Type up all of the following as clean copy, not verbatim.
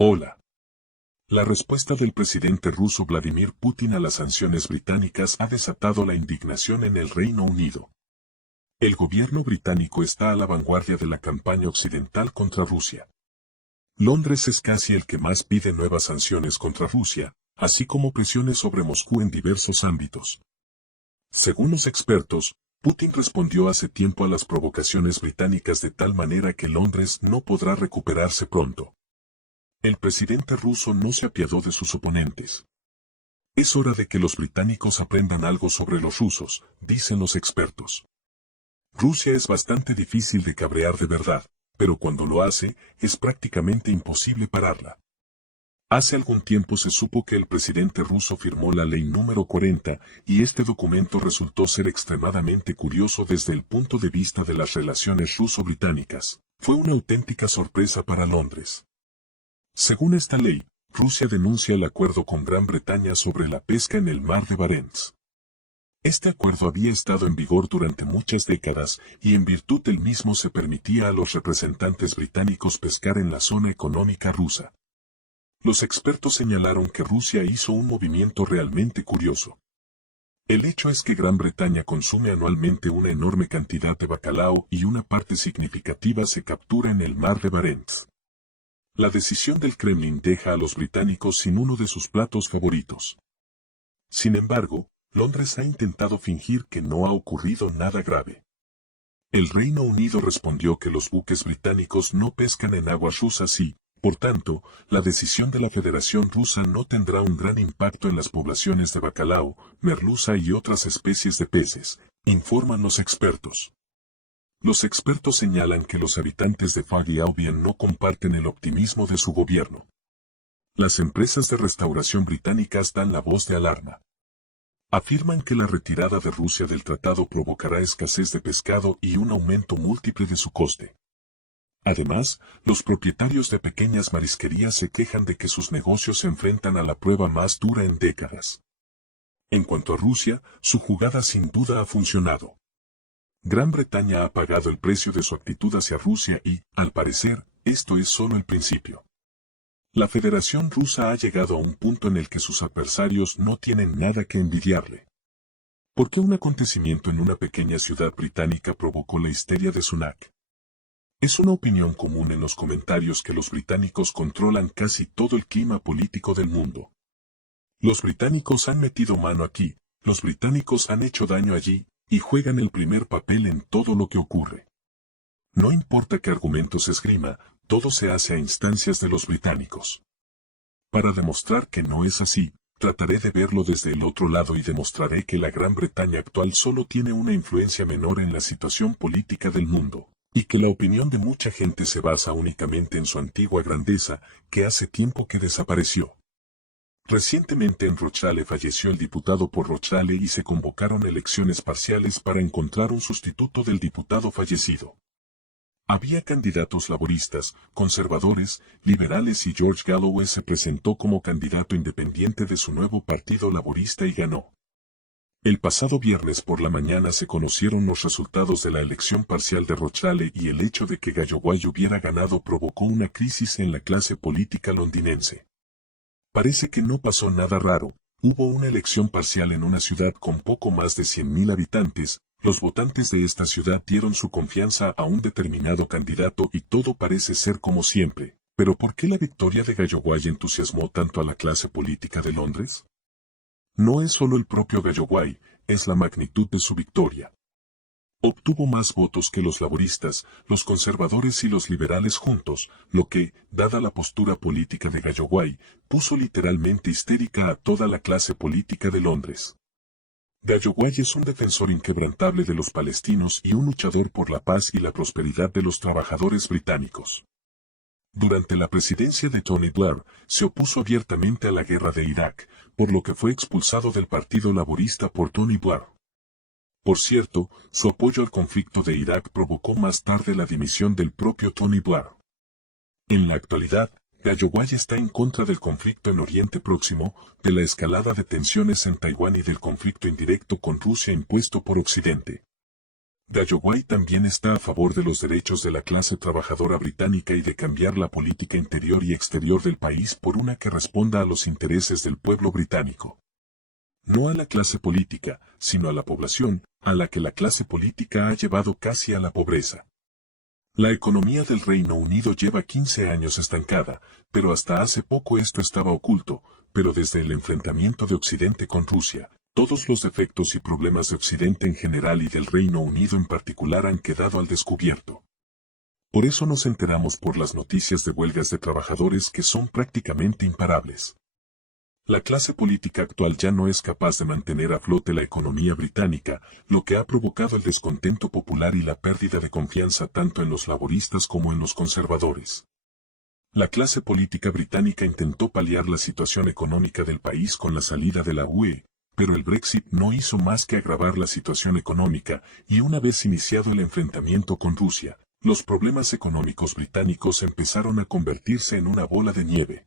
Hola. La respuesta del presidente ruso Vladimir Putin a las sanciones británicas ha desatado la indignación en el Reino Unido. El gobierno británico está a la vanguardia de la campaña occidental contra Rusia. Londres es casi el que más pide nuevas sanciones contra Rusia, así como presiones sobre Moscú en diversos ámbitos. Según los expertos, Putin respondió hace tiempo a las provocaciones británicas de tal manera que Londres no podrá recuperarse pronto. El presidente ruso no se apiadó de sus oponentes. Es hora de que los británicos aprendan algo sobre los rusos, dicen los expertos. Rusia es bastante difícil de cabrear de verdad, pero cuando lo hace, es prácticamente imposible pararla. Hace algún tiempo se supo que el presidente ruso firmó la ley número 40, y este documento resultó ser extremadamente curioso desde el punto de vista de las relaciones ruso-británicas. Fue una auténtica sorpresa para Londres. Según esta ley, Rusia denuncia el acuerdo con Gran Bretaña sobre la pesca en el mar de Barents. Este acuerdo había estado en vigor durante muchas décadas y en virtud del mismo se permitía a los representantes británicos pescar en la zona económica rusa. Los expertos señalaron que Rusia hizo un movimiento realmente curioso. El hecho es que Gran Bretaña consume anualmente una enorme cantidad de bacalao y una parte significativa se captura en el mar de Barents. La decisión del Kremlin deja a los británicos sin uno de sus platos favoritos. Sin embargo, Londres ha intentado fingir que no ha ocurrido nada grave. El Reino Unido respondió que los buques británicos no pescan en aguas rusas y, por tanto, la decisión de la Federación Rusa no tendrá un gran impacto en las poblaciones de bacalao, merluza y otras especies de peces, informan los expertos. Los expertos señalan que los habitantes de Fag y Albion no comparten el optimismo de su gobierno. Las empresas de restauración británicas dan la voz de alarma. Afirman que la retirada de Rusia del tratado provocará escasez de pescado y un aumento múltiple de su coste. Además, los propietarios de pequeñas marisquerías se quejan de que sus negocios se enfrentan a la prueba más dura en décadas. En cuanto a Rusia, su jugada sin duda ha funcionado. Gran Bretaña ha pagado el precio de su actitud hacia Rusia y, al parecer, esto es solo el principio. La Federación Rusa ha llegado a un punto en el que sus adversarios no tienen nada que envidiarle. ¿Por qué un acontecimiento en una pequeña ciudad británica provocó la histeria de Sunak? Es una opinión común en los comentarios que los británicos controlan casi todo el clima político del mundo. Los británicos han metido mano aquí, los británicos han hecho daño allí, y juegan el primer papel en todo lo que ocurre. No importa qué argumentos esgrima, todo se hace a instancias de los británicos. Para demostrar que no es así, trataré de verlo desde el otro lado y demostraré que la Gran Bretaña actual solo tiene una influencia menor en la situación política del mundo, y que la opinión de mucha gente se basa únicamente en su antigua grandeza, que hace tiempo que desapareció. Recientemente en Rochdale falleció el diputado por Rochdale y se convocaron elecciones parciales para encontrar un sustituto del diputado fallecido. Había candidatos laboristas, conservadores, liberales y George Galloway se presentó como candidato independiente de su nuevo partido laborista y ganó. El pasado viernes por la mañana se conocieron los resultados de la elección parcial de Rochdale y el hecho de que Galloway hubiera ganado provocó una crisis en la clase política londinense. Parece que no pasó nada raro, hubo una elección parcial en una ciudad con poco más de 100.000 habitantes, los votantes de esta ciudad dieron su confianza a un determinado candidato y todo parece ser como siempre. ¿Pero por qué la victoria de Galloway entusiasmó tanto a la clase política de Londres? No es solo el propio Galloway, es la magnitud de su victoria. Obtuvo más votos que los laboristas, los conservadores y los liberales juntos, lo que, dada la postura política de Galloway, puso literalmente histérica a toda la clase política de Londres. Galloway es un defensor inquebrantable de los palestinos y un luchador por la paz y la prosperidad de los trabajadores británicos. Durante la presidencia de Tony Blair, se opuso abiertamente a la guerra de Irak, por lo que fue expulsado del Partido Laborista por Tony Blair. Por cierto, su apoyo al conflicto de Irak provocó más tarde la dimisión del propio Tony Blair. En la actualidad, Galloway está en contra del conflicto en Oriente Próximo, de la escalada de tensiones en Taiwán y del conflicto indirecto con Rusia impuesto por Occidente. Galloway también está a favor de los derechos de la clase trabajadora británica y de cambiar la política interior y exterior del país por una que responda a los intereses del pueblo británico. No a la clase política, sino a la población, a la que la clase política ha llevado casi a la pobreza. La economía del Reino Unido lleva 15 años estancada, pero hasta hace poco esto estaba oculto, pero desde el enfrentamiento de Occidente con Rusia, todos los defectos y problemas de Occidente en general y del Reino Unido en particular han quedado al descubierto. Por eso nos enteramos por las noticias de huelgas de trabajadores que son prácticamente imparables. La clase política actual ya no es capaz de mantener a flote la economía británica, lo que ha provocado el descontento popular y la pérdida de confianza tanto en los laboristas como en los conservadores. La clase política británica intentó paliar la situación económica del país con la salida de la UE, pero el Brexit no hizo más que agravar la situación económica, y una vez iniciado el enfrentamiento con Rusia, los problemas económicos británicos empezaron a convertirse en una bola de nieve.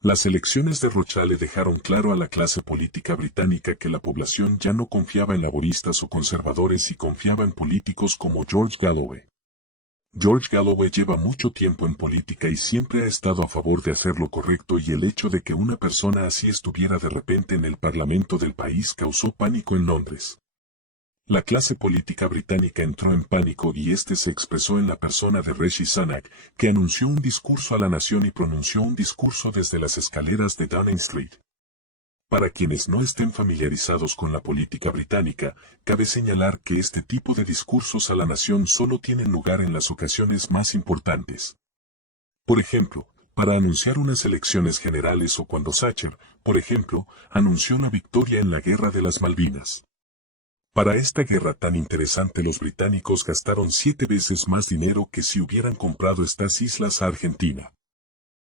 Las elecciones de Rochelle dejaron claro a la clase política británica que la población ya no confiaba en laboristas o conservadores y confiaba en políticos como George Galloway. George Galloway lleva mucho tiempo en política y siempre ha estado a favor de hacer lo correcto, y el hecho de que una persona así estuviera de repente en el parlamento del país causó pánico en Londres. La clase política británica entró en pánico y este se expresó en la persona de Rishi Sunak, que anunció un discurso a la nación y pronunció un discurso desde las escaleras de Downing Street. Para quienes no estén familiarizados con la política británica, cabe señalar que este tipo de discursos a la nación solo tienen lugar en las ocasiones más importantes. Por ejemplo, para anunciar unas elecciones generales o cuando Thatcher, por ejemplo, anunció la victoria en la Guerra de las Malvinas. Para esta guerra tan interesante los británicos gastaron 7 veces más dinero que si hubieran comprado estas islas a Argentina.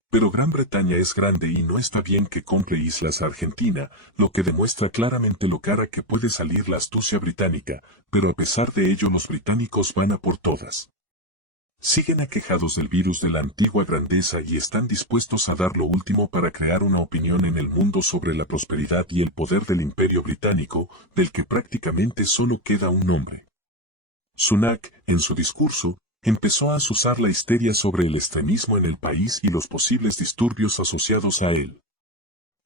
Pero Gran Bretaña es grande y no está bien que compre islas a Argentina, lo que demuestra claramente lo cara que puede salir la astucia británica, pero a pesar de ello los británicos van a por todas. Siguen aquejados del virus de la antigua grandeza y están dispuestos a dar lo último para crear una opinión en el mundo sobre la prosperidad y el poder del Imperio británico, del que prácticamente solo queda un nombre. Sunak, en su discurso, empezó a azuzar la histeria sobre el extremismo en el país y los posibles disturbios asociados a él.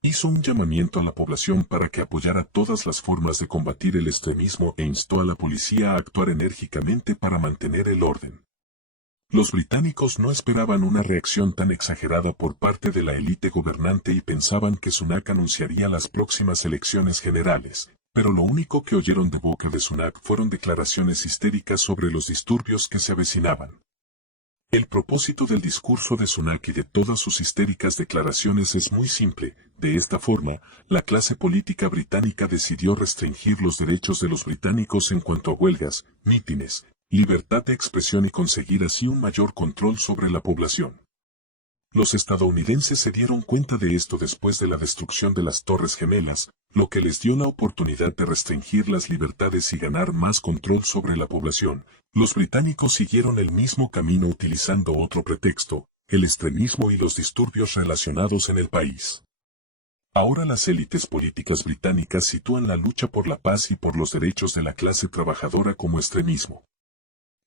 Hizo un llamamiento a la población para que apoyara todas las formas de combatir el extremismo e instó a la policía a actuar enérgicamente para mantener el orden. Los británicos no esperaban una reacción tan exagerada por parte de la élite gobernante y pensaban que Sunak anunciaría las próximas elecciones generales, pero lo único que oyeron de boca de Sunak fueron declaraciones histéricas sobre los disturbios que se avecinaban. El propósito del discurso de Sunak y de todas sus histéricas declaraciones es muy simple. De esta forma, la clase política británica decidió restringir los derechos de los británicos en cuanto a huelgas, mítines, libertad de expresión y conseguir así un mayor control sobre la población. Los estadounidenses se dieron cuenta de esto después de la destrucción de las Torres Gemelas, lo que les dio la oportunidad de restringir las libertades y ganar más control sobre la población. Los británicos siguieron el mismo camino utilizando otro pretexto, el extremismo y los disturbios relacionados en el país. Ahora las élites políticas británicas sitúan la lucha por la paz y por los derechos de la clase trabajadora como extremismo.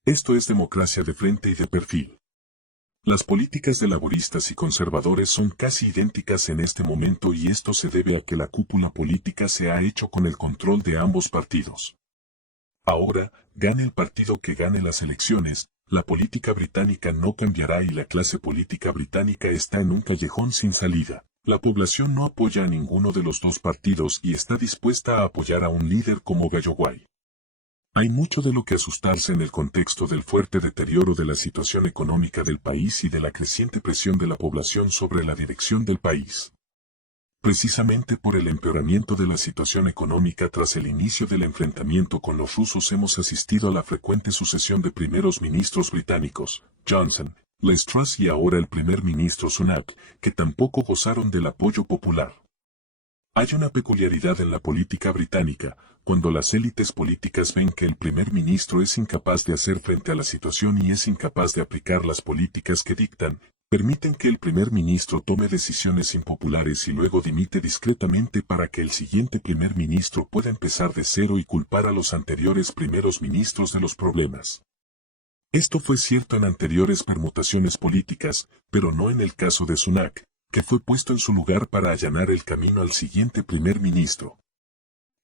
Esto es democracia de frente y de perfil. Las políticas de laboristas y conservadores son casi idénticas en este momento y esto se debe a que la cúpula política se ha hecho con el control de ambos partidos. Ahora, gane el partido que gane las elecciones, la política británica no cambiará y la clase política británica está en un callejón sin salida. La población no apoya a ninguno de los dos partidos y está dispuesta a apoyar a un líder como Galloway. Hay mucho de lo que asustarse en el contexto del fuerte deterioro de la situación económica del país y de la creciente presión de la población sobre la dirección del país. Precisamente por el empeoramiento de la situación económica tras el inicio del enfrentamiento con los rusos hemos asistido a la frecuente sucesión de primeros ministros británicos, Johnson, Liz Truss y ahora el primer ministro Sunak, que tampoco gozaron del apoyo popular. Hay una peculiaridad en la política británica, cuando las élites políticas ven que el primer ministro es incapaz de hacer frente a la situación y es incapaz de aplicar las políticas que dictan, Permiten que el primer ministro tome decisiones impopulares y luego dimite discretamente para que el siguiente primer ministro pueda empezar de cero y culpar a los anteriores primeros ministros de los problemas. Esto fue cierto en anteriores permutaciones políticas, pero no en el caso de Sunak, que fue puesto en su lugar para allanar el camino al siguiente primer ministro.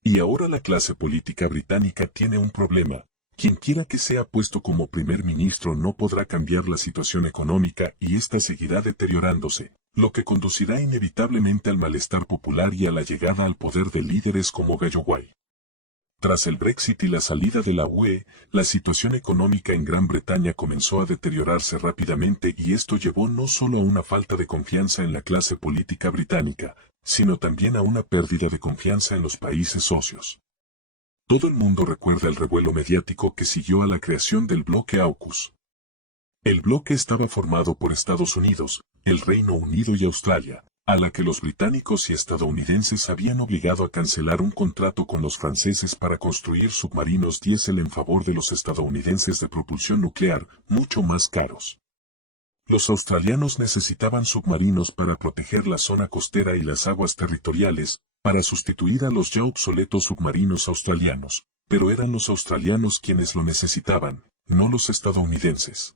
Y ahora la clase política británica tiene un problema. Quien quiera que sea puesto como primer ministro no podrá cambiar la situación económica y ésta seguirá deteriorándose, lo que conducirá inevitablemente al malestar popular y a la llegada al poder de líderes como Galloway. Tras el Brexit y la salida de la UE, la situación económica en Gran Bretaña comenzó a deteriorarse rápidamente y esto llevó no solo a una falta de confianza en la clase política británica, sino también a una pérdida de confianza en los países socios. Todo el mundo recuerda el revuelo mediático que siguió a la creación del bloque AUKUS. El bloque estaba formado por Estados Unidos, el Reino Unido y Australia, a la que los británicos y estadounidenses habían obligado a cancelar un contrato con los franceses para construir submarinos diésel en favor de los estadounidenses de propulsión nuclear, mucho más caros. Los australianos necesitaban submarinos para proteger la zona costera y las aguas territoriales, para sustituir a los ya obsoletos submarinos australianos, pero eran los australianos quienes lo necesitaban, no los estadounidenses.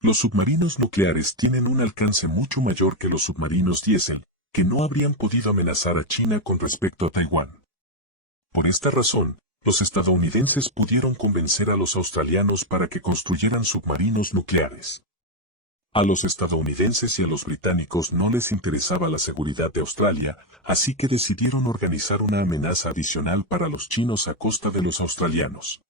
Los submarinos nucleares tienen un alcance mucho mayor que los submarinos diésel, que no habrían podido amenazar a China con respecto a Taiwán. Por esta razón, los estadounidenses pudieron convencer a los australianos para que construyeran submarinos nucleares. A los estadounidenses y a los británicos no les interesaba la seguridad de Australia, así que decidieron organizar una amenaza adicional para los chinos a costa de los australianos.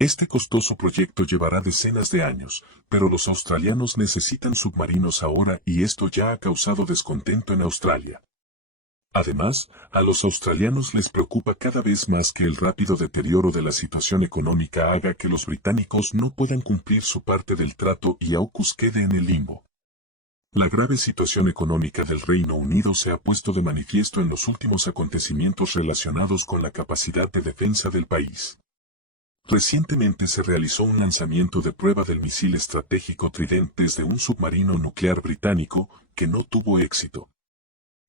Este costoso proyecto llevará decenas de años, pero los australianos necesitan submarinos ahora y esto ya ha causado descontento en Australia. Además, a los australianos les preocupa cada vez más que el rápido deterioro de la situación económica haga que los británicos no puedan cumplir su parte del trato y AUKUS quede en el limbo. La grave situación económica del Reino Unido se ha puesto de manifiesto en los últimos acontecimientos relacionados con la capacidad de defensa del país. Recientemente se realizó un lanzamiento de prueba del misil estratégico Trident desde un submarino nuclear británico, que no tuvo éxito.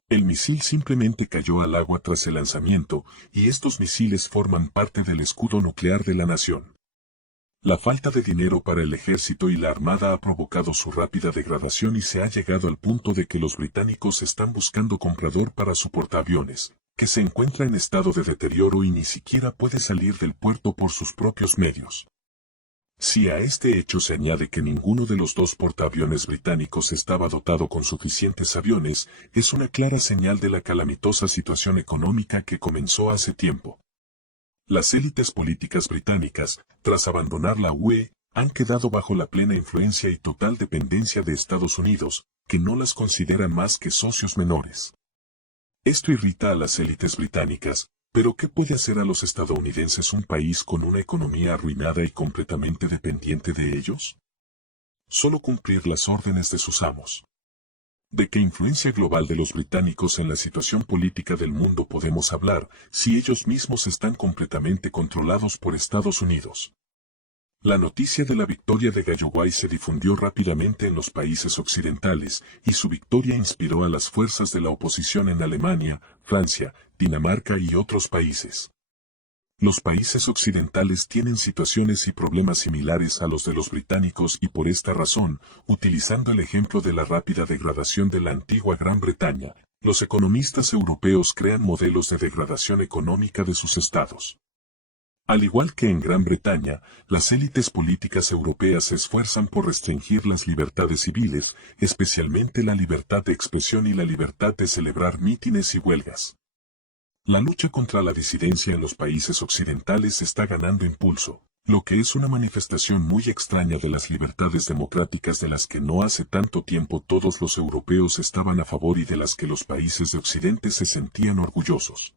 El misil simplemente cayó al agua tras el lanzamiento, y estos misiles forman parte del escudo nuclear de la nación. La falta de dinero para el ejército y la armada ha provocado su rápida degradación y se ha llegado al punto de que los británicos están buscando comprador para su portaaviones, que se encuentra en estado de deterioro y ni siquiera puede salir del puerto por sus propios medios. Si a este hecho se añade que ninguno de los dos portaaviones británicos estaba dotado con suficientes aviones, es una clara señal de la calamitosa situación económica que comenzó hace tiempo. Las élites políticas británicas, tras abandonar la UE, han quedado bajo la plena influencia y total dependencia de Estados Unidos, que no las consideran más que socios menores. Esto irrita a las élites británicas, pero ¿qué puede hacer a los estadounidenses un país con una economía arruinada y completamente dependiente de ellos? Solo cumplir las órdenes de sus amos. ¿De qué influencia global de los británicos en la situación política del mundo podemos hablar, si ellos mismos están completamente controlados por Estados Unidos? La noticia de la victoria de Galloway se difundió rápidamente en los países occidentales, y su victoria inspiró a las fuerzas de la oposición en Alemania, Francia, Dinamarca y otros países. Los países occidentales tienen situaciones y problemas similares a los de los británicos y por esta razón, utilizando el ejemplo de la rápida degradación de la antigua Gran Bretaña, los economistas europeos crean modelos de degradación económica de sus estados. Al igual que en Gran Bretaña, las élites políticas europeas se esfuerzan por restringir las libertades civiles, especialmente la libertad de expresión y la libertad de celebrar mítines y huelgas. La lucha contra la disidencia en los países occidentales está ganando impulso, lo que es una manifestación muy extraña de las libertades democráticas de las que no hace tanto tiempo todos los europeos estaban a favor y de las que los países de Occidente se sentían orgullosos.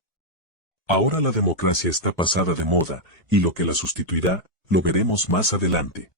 Ahora la democracia está pasada de moda, y lo que la sustituirá, lo veremos más adelante.